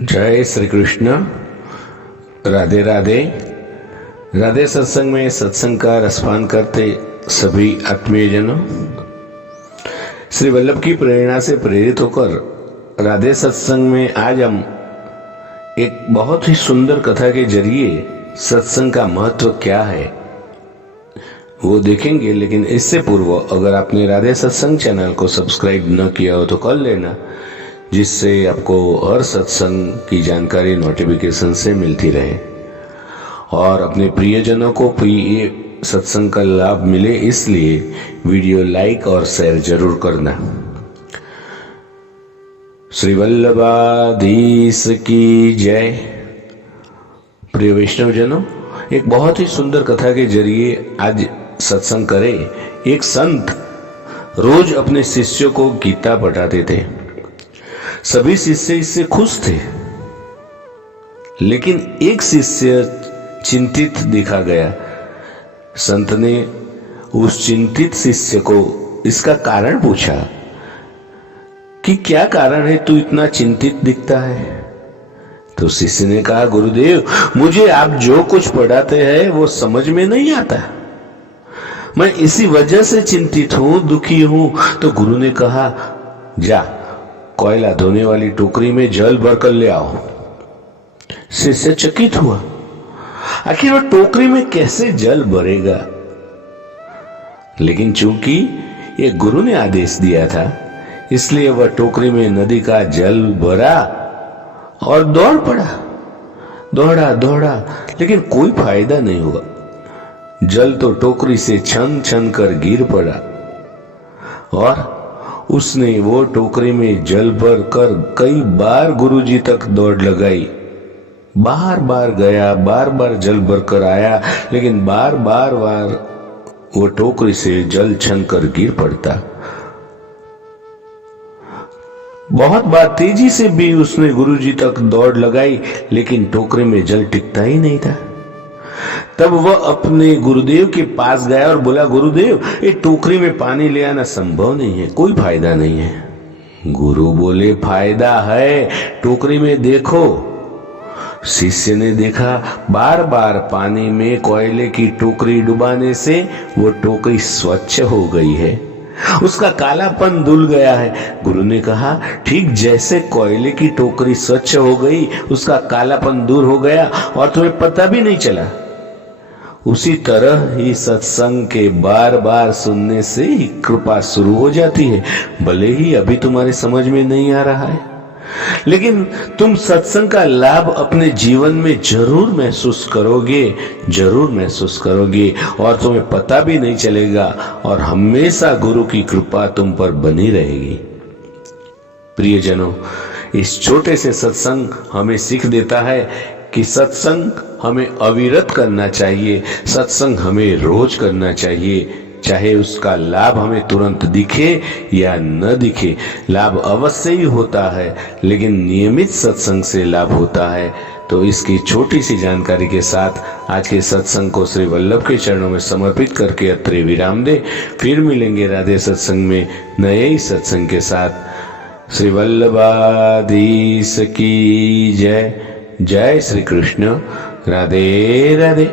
जय श्री कृष्ण। राधे राधे। राधे सत्संग में सत्संग का रसपान करते सभी आत्मीयजनों, श्री वल्लभ की प्रेरणा से प्रेरित होकर राधे सत्संग में आज हम एक बहुत ही सुंदर कथा के जरिए सत्संग का महत्व क्या है वो देखेंगे। लेकिन इससे पूर्व अगर आपने राधे सत्संग चैनल को सब्सक्राइब न किया हो तो कर लेना, जिससे आपको हर सत्संग की जानकारी नोटिफिकेशन से मिलती रहे और अपने प्रियजनों को प्रिय सत्संग का लाभ मिले, इसलिए वीडियो लाइक और शेयर जरूर करना। श्री वल्लभाधीश की जय। प्रिय वैष्णव जनों, एक बहुत ही सुंदर कथा के जरिए आज सत्संग करें। एक संत रोज अपने शिष्यों को गीता पढ़ाते थे। सभी शिष्य इससे खुश थे, लेकिन एक शिष्य चिंतित दिखा गया। संत ने उस चिंतित शिष्य को इसका कारण पूछा कि क्या कारण है, तू इतना चिंतित दिखता है। तो शिष्य ने कहा, गुरुदेव, मुझे आप जो कुछ पढ़ाते हैं वो समझ में नहीं आता, मैं इसी वजह से चिंतित हूं, दुखी हूं। तो गुरु ने कहा, जा कोयला धोने वाली टोकरी में जल भरकर ले आओ। शिष्य चकित हुआ, आखिर वह टोकरी में कैसे जल भरेगा। लेकिन चूंकि ये गुरु ने आदेश दिया था, इसलिए वह टोकरी में नदी का जल भरा और दौड़ पड़ा। दौड़ा दौड़ा, लेकिन कोई फायदा नहीं हुआ। जल तो टोकरी से छन छन कर गिर पड़ा और उसने वो टोकरी में जल भर कर कई बार गुरुजी तक दौड़ लगाई। बार बार गया, बार बार जल भर कर आया, लेकिन बार बार वो टोकरी से जल छन कर गिर पड़ता। बहुत बार तेजी से भी उसने गुरुजी तक दौड़ लगाई, लेकिन टोकरी में जल टिकता ही नहीं था। तब वह अपने गुरुदेव के पास गया और बोला, गुरुदेव, ये टोकरी में पानी ले आना संभव नहीं है, कोई फायदा नहीं है। गुरु बोले, फायदा है, टोकरी में देखो। शिष्य ने देखा, बार बार पानी में कोयले की टोकरी डुबाने से वो टोकरी स्वच्छ हो गई है, उसका कालापन धुल गया है। गुरु ने कहा, ठीक जैसे कोयले की टोकरी स्वच्छ हो गई, उसका कालापन दूर हो गया और तुम्हें पता भी नहीं चला, उसी तरह ही सत्संग के बार बार सुनने से ही कृपा शुरू हो जाती है। भले ही अभी तुम्हारे समझ में नहीं आ रहा है, लेकिन तुम सत्संग का लाभ अपने जीवन में जरूर महसूस करोगे, जरूर महसूस करोगे और तुम्हें पता भी नहीं चलेगा और हमेशा गुरु की कृपा तुम पर बनी रहेगी। प्रियजनों, इस छोटे से सत्संग हमें सीख देता है कि सत्संग हमें अविरत करना चाहिए, सत्संग हमें रोज करना चाहिए, चाहे उसका लाभ हमें तुरंत दिखे या न दिखे। लाभ अवश्य ही होता है, लेकिन नियमित सत्संग से लाभ होता है। तो इसकी छोटी सी जानकारी के साथ आज के सत्संग को श्री वल्लभ के चरणों में समर्पित करके अत्रे विराम दे। फिर मिलेंगे राधे सत्संग में नए ही सत्संग के साथ। श्री वल्लभाधीश की जय। जय श्री कृष्ण। राधे राधे।